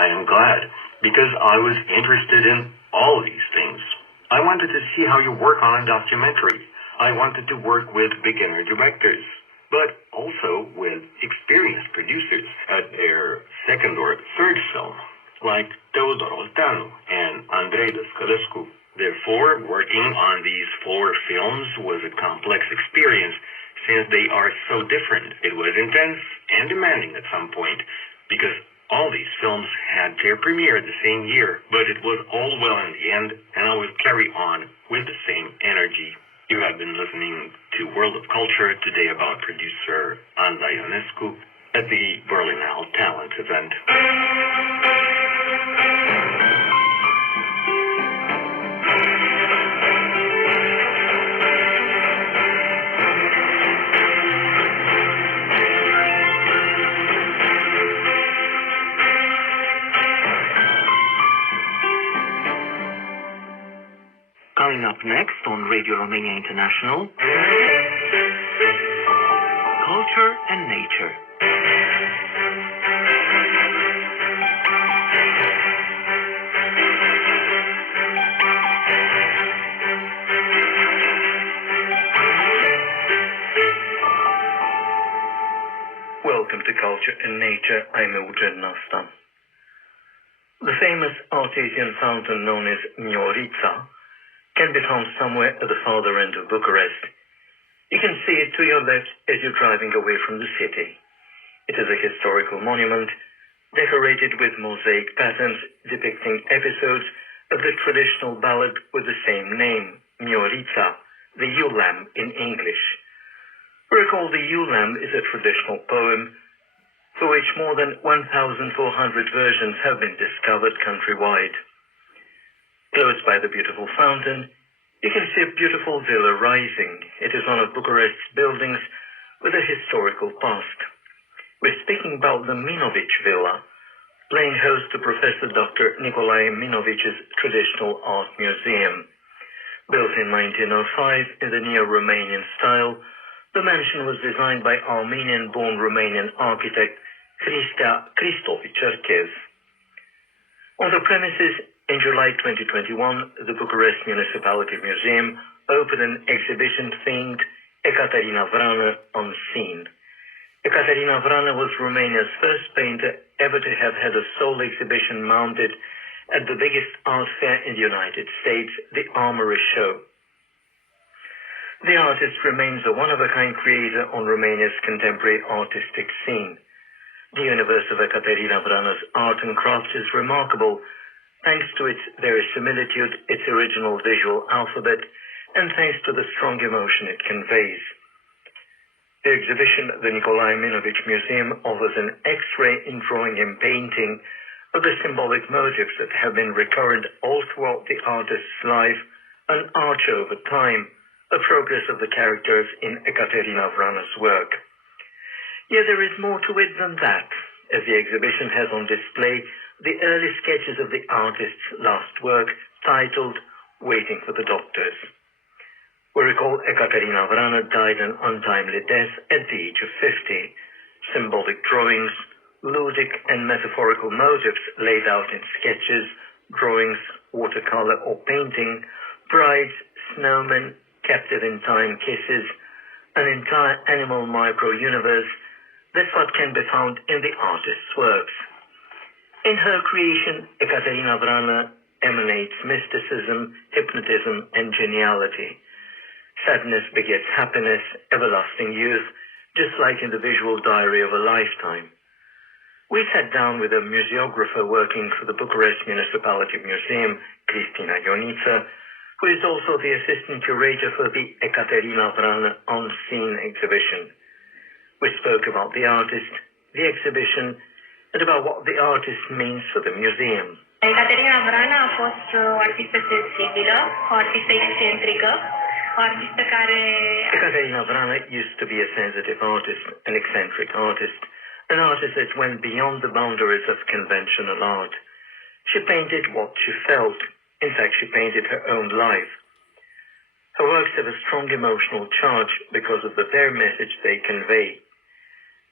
I am glad, because I was interested in all these things. I wanted to see how you work on a documentary. I wanted to work with beginner directors, but also with experienced producers at their second or third film, like Teodor Olteanu and Andrei Dascălescu. Therefore, working on these 4 films was a complex experience, since they are so different. It was intense and demanding at some point, because all these films had their premiere the same year, but it was all well in the end, and I will carry on with the same energy. You have been listening to World of Culture today about producer Andrei Ionescu at the Berlinale Talent event. Coming up next on Radio Romania International, Culture and Nature. Welcome to Culture and Nature. I'm Eugen Nastan. The famous artesian fountain known as Miorița can be found somewhere at the farther end of Bucharest. You can see it to your left as you're driving away from the city. It is a historical monument decorated with mosaic patterns depicting episodes of the traditional ballad with the same name, Miorița, the ewe lamb in English. Recall the ewe lamb is a traditional poem for which more than 1,400 versions have been discovered countrywide. Close by the beautiful fountain, you can see a beautiful villa rising. It is one of Bucharest's buildings with a historical past. We're speaking about the Minovici Villa, playing host to Professor Dr. Nicolae Minovici's Traditional Art Museum. Built in 1905 in the neo-Romanian style, the mansion was designed by Armenian-born Romanian architect Cristofi Cerchez. On the premises, in July 2021, the Bucharest Municipality Museum opened an exhibition themed Ecaterina Vrana on Scene. Ecaterina Vrana was Romania's first painter ever to have had a sole exhibition mounted at the biggest art fair in the United States, the Armory Show. The artist remains a one-of-a-kind creator on Romania's contemporary artistic scene. The universe of Ecaterina Vrana's art and crafts is remarkable, thanks to its verisimilitude, its original visual alphabet, and thanks to the strong emotion it conveys. The exhibition at the Nicolae Minovici Museum offers an X-ray in drawing and painting of the symbolic motifs that have been recurrent all throughout the artist's life, an arch over time, a progress of the characters in Ecaterina Vrana's work. Yet there is more to it than that, as the exhibition has on display the early sketches of the artist's last work, titled Waiting for the Doctors. We recall Ecaterina Vrana died an untimely death at the age of 50. Symbolic drawings, ludic and metaphorical motifs laid out in sketches, drawings, watercolor or painting, brides, snowmen, captive in time kisses, an entire animal micro-universe, that's what can be found in the artist's works. In her creation, Ecaterina Vrana emanates mysticism, hypnotism, and geniality. Sadness begets happiness, everlasting youth, just like in the visual diary of a lifetime. We sat down with a museographer working for the Bucharest Municipality Museum, Cristina Ioniță, who is also the assistant curator for the Ecaterina Vrana On Scene exhibition. We spoke about the artist, the exhibition, and about what the artist means for the museum. Ecaterina Vrana a fost o artistă sensibilă, o artistă excentrică, o artistă care... Ecaterina Vrana used to be a sensitive artist, an eccentric artist, an artist that went beyond the boundaries of conventional art. She painted what she felt. In fact, she painted her own life. Her works have a strong emotional charge because of the very message they convey.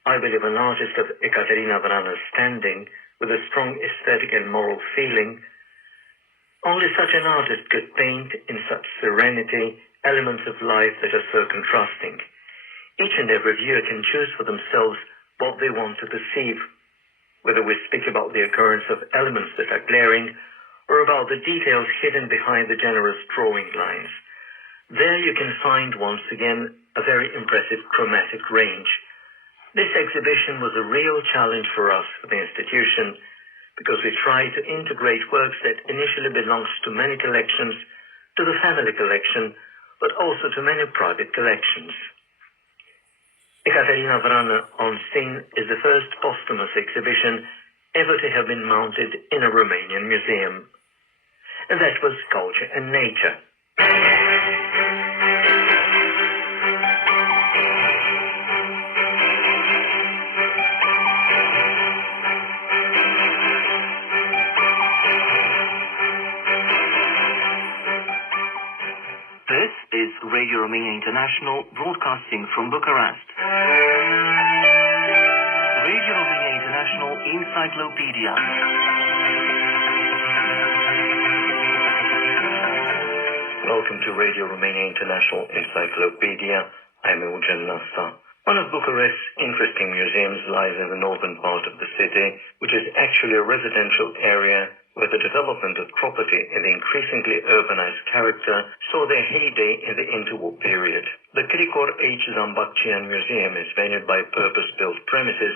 I believe an artist of Ecaterina Vrana's standing with a strong aesthetic and moral feeling. Only such an artist could paint in such serenity elements of life that are so contrasting. Each and every viewer can choose for themselves what they want to perceive, whether we speak about the occurrence of elements that are glaring or about the details hidden behind the generous drawing lines. There you can find once again a very impressive chromatic range. This exhibition was a real challenge for us, for the institution, because we tried to integrate works that initially belonged to many collections, to the family collection, but also to many private collections. Ekaterina Vrana on Scene is the first posthumous exhibition ever to have been mounted in a Romanian museum. And that was Culture and Nature. This is Radio Romania International, broadcasting from Bucharest. Radio Romania International Encyclopedia. Welcome to Radio Romania International Encyclopedia. I'm Eugen Nasta. One of Bucharest's interesting museums lies in the northern part of the city, which is actually a residential area where the development of property and the increasingly urbanized character saw their heyday in the interwar period. The Grigore H. Zambaccian Museum is ventured by purpose-built premises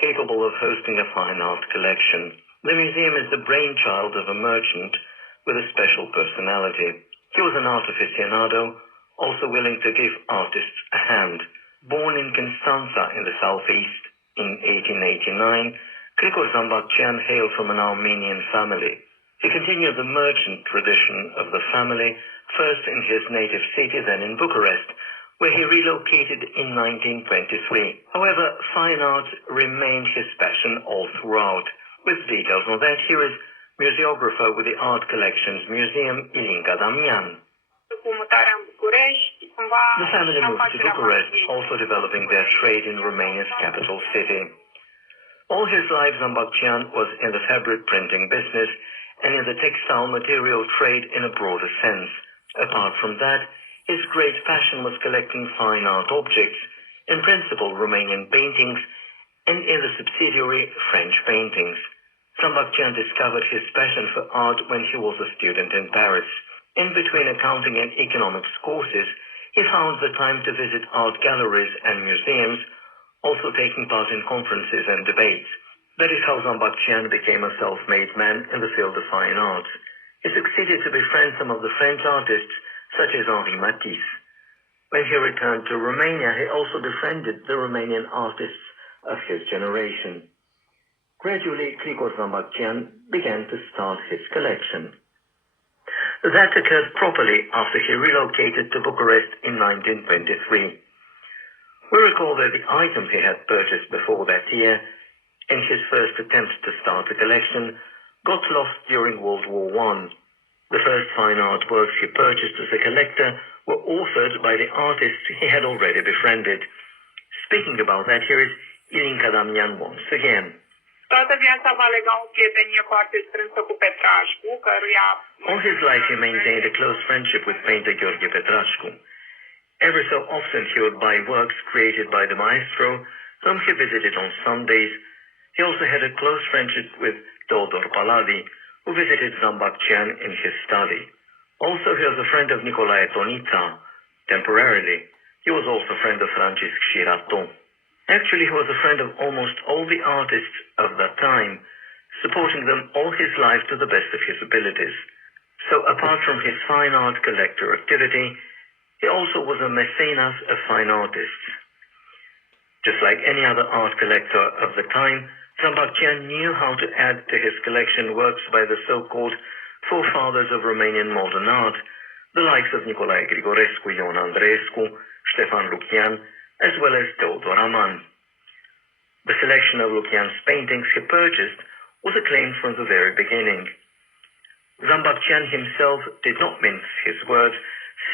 capable of hosting a fine art collection. The museum is the brainchild of a merchant with a special personality. He was an art aficionado, also willing to give artists a hand. Born in Constanța in the southeast in 1889, Grigore Zambaccian hailed from an Armenian family. He continued the merchant tradition of the family, first in his native city, then in Bucharest, where he relocated in 1923. However, fine art remained his passion all throughout. With details on that, here is museographer with the Art Collections Museum, Ilinca Damian. The family moved to Bucharest, also developing their trade in Romania's capital city. All his life, Zambaccian was in the fabric printing business and in the textile material trade in a broader sense. Apart from that, his great passion was collecting fine art objects, in principle Romanian paintings, and in the subsidiary French paintings. Zambaccian discovered his passion for art when he was a student in Paris. In between accounting and economics courses, he found the time to visit art galleries and museums, also taking part in conferences and debates. That is how Zambaccian became a self-made man in the field of fine arts. He succeeded to befriend some of the French artists, such as Henri Matisse. When he returned to Romania, he also befriended the Romanian artists of his generation. Gradually, Grigore Zambaccian began to start his collection. That occurred properly after he relocated to Bucharest in 1923. We recall that the item he had purchased before that year, in his first attempt to start a collection, got lost during World War I. The first fine art works he purchased as a collector were authored by the artists he had already befriended. Speaking about that, here is Ilinca Damian once again. Toată viața va lega o prietenie foarte strânsă cu Petrașcu, căruia... All his life he maintained a close friendship with painter Gheorghe Petrașcu. Every so often he would buy works created by the maestro, whom he visited on Sundays. He also had a close friendship with Teodor Paladi, who visited Zambaccian in his study. Also he was a friend of Nicolae Tonita. Temporarily, he was also a friend of Francisc Chiraton. Actually, he was a friend of almost all the artists of that time, supporting them all his life to the best of his abilities. So apart from his fine art collector activity, he also was a mecenas of fine artists. Just like any other art collector of the time, Zambaccian knew how to add to his collection works by the so-called forefathers of Romanian modern art, the likes of Nicolae Grigorescu, Ion Andreescu, Ștefan Lucian, as well as Teodor Aman. The selection of Lucian's paintings he purchased was acclaimed from the very beginning. Zambaccian himself did not mince his words,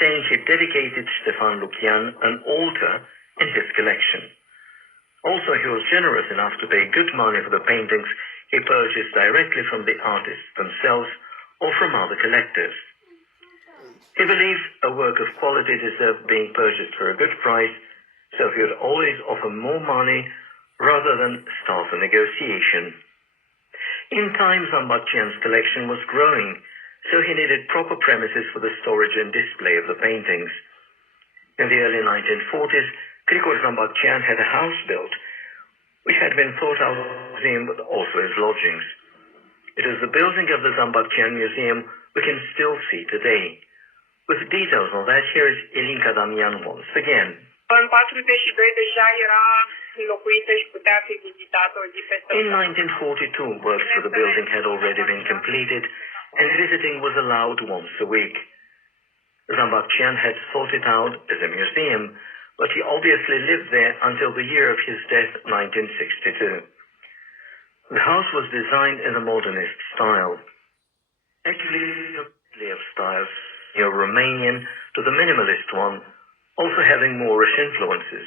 saying he dedicated Ștefan Lucian an altar in his collection. Also, he was generous enough to pay good money for the paintings he purchased directly from the artists themselves or from other collectors. He believed a work of quality deserved being purchased for a good price, so he would always offer more money rather than start a negotiation. In time, Zambatchian's collection was growing, so he needed proper premises for the storage and display of the paintings. In the early 1940s, Grigor Zambatchian had a house built, which had been thought out as a museum but also as lodgings. It is the building of the Zambatchian Museum we can still see today. With details on that, here is Ilinca Damian once again. În 42 deja era locuită și putea fi vizitată o zi pe săptămână. In 1942, works for the building had already been completed, and visiting was allowed once a week. Zambatchian had sought it out as a museum, but he obviously lived there until the year of his death, 1962. The house was designed in a modernist style. Actually, of styles, Romanian to the minimalist one, also having Moorish influences.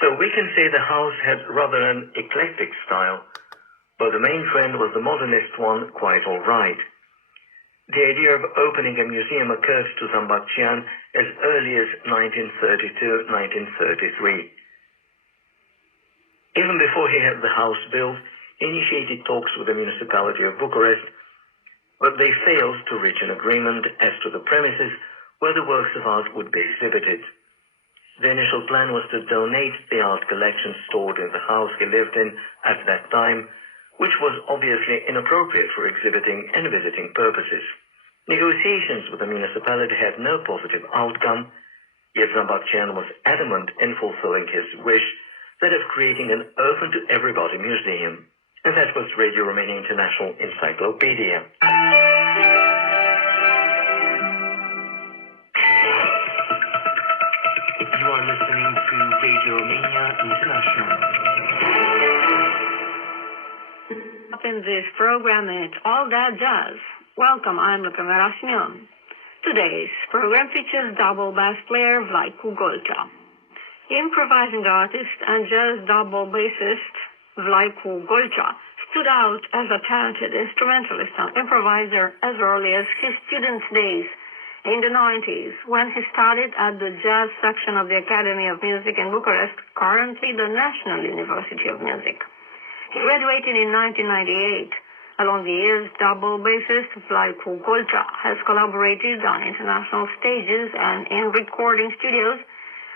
So we can say the house had rather an eclectic style, but the main trend was the modernist one quite all right. The idea of opening a museum occurred to Zambatchian as early as 1932-1933. Even before he had the house built, he initiated talks with the municipality of Bucharest, but they failed to reach an agreement as to the premises where the works of art would be exhibited. The initial plan was to donate the art collection stored in the house he lived in at that time, which was obviously inappropriate for exhibiting and visiting purposes. Negotiations with the municipality had no positive outcome, yet Zambatchian was adamant in fulfilling his wish, that of creating an open-to-everybody museum. And that was Radio Romania International Encyclopedia. You are listening to Radio Romania International. Up in this program, it's All That Jazz. Welcome, I'm Luca Merasimion. Today's program features double bass player Vlaicu Golcha. Improvising artist and jazz double bassist Vlaicu Golcha stood out as a talented instrumentalist and improviser as early as his student days in the 90s, when he studied at the jazz section of the Academy of Music in Bucharest, currently the National University of Music. He graduated in 1998. Along the years, double bassist Vlaicu Golcha has collaborated on international stages and in recording studios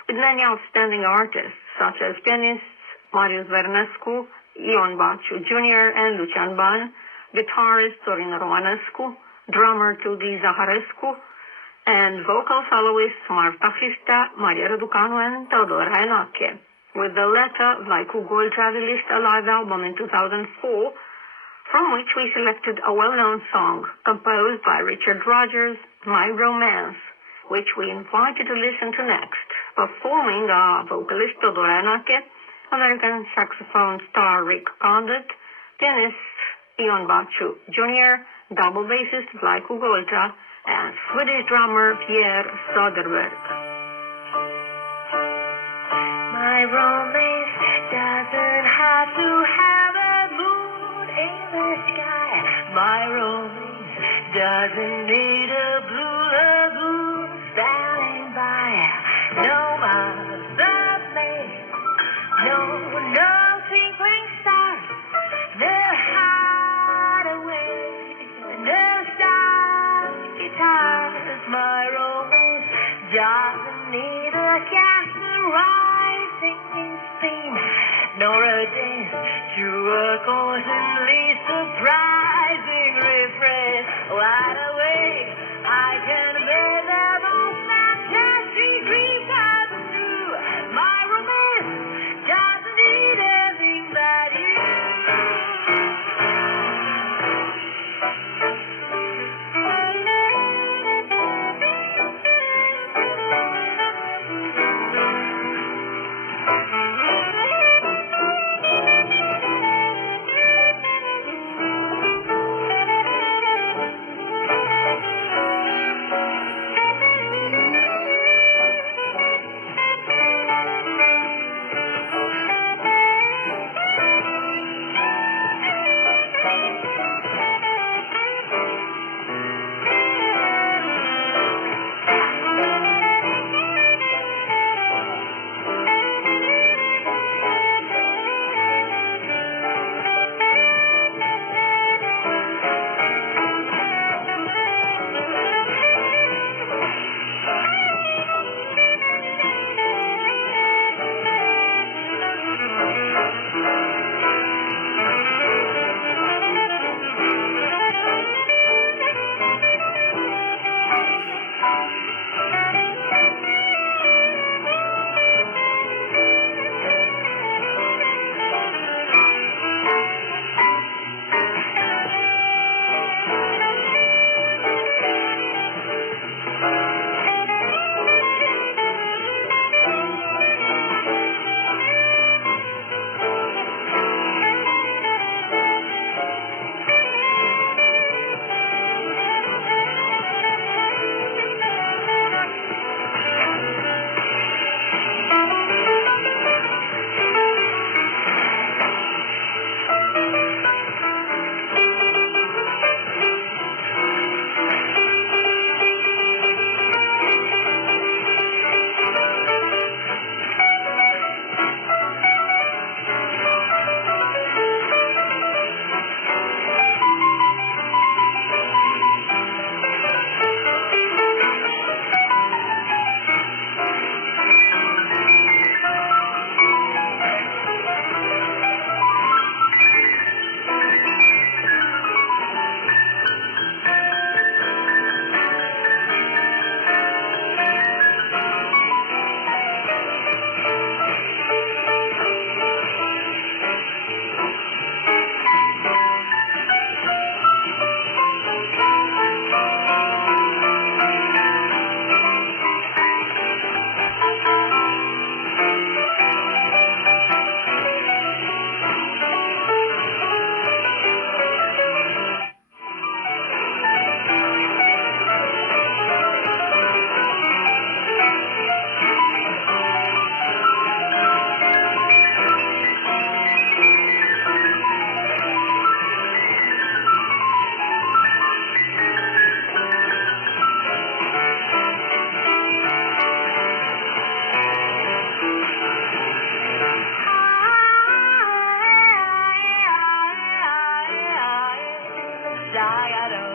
with many outstanding artists, such as pianists Marius Vernescu, Ion Baciu Jr. and Lucian Ban, guitarist Sorin Romanescu, drummer Tudi Zaharescu, and vocal soloists Marta Hristea, Maria Răducanu, and Teodora Enache. With the latter, Vlaicu Golcha released a live album in 2004, from which we selected a well-known song composed by Richard Rogers, My Romance, which we invite you to listen to next. Performing are vocalist Teodora Enache, American saxophone star Rick Condit, pianist Ion Baciu Jr., double bassist Vlaicu Golcha, and Swedish drummer Pierre Söderberg. My romance doesn't have to have a moon in the sky. My romance doesn't need a blue lagoon standing by. No other place, no twinkling stars, no hideaway, no star guitars. My romance doesn't need a castle rising in Spain, nor a dance to a constantly surprising refrain. Wide awake, I can bear the most fantastic dreams come true. My romance doesn't need anything but you. fly. I don't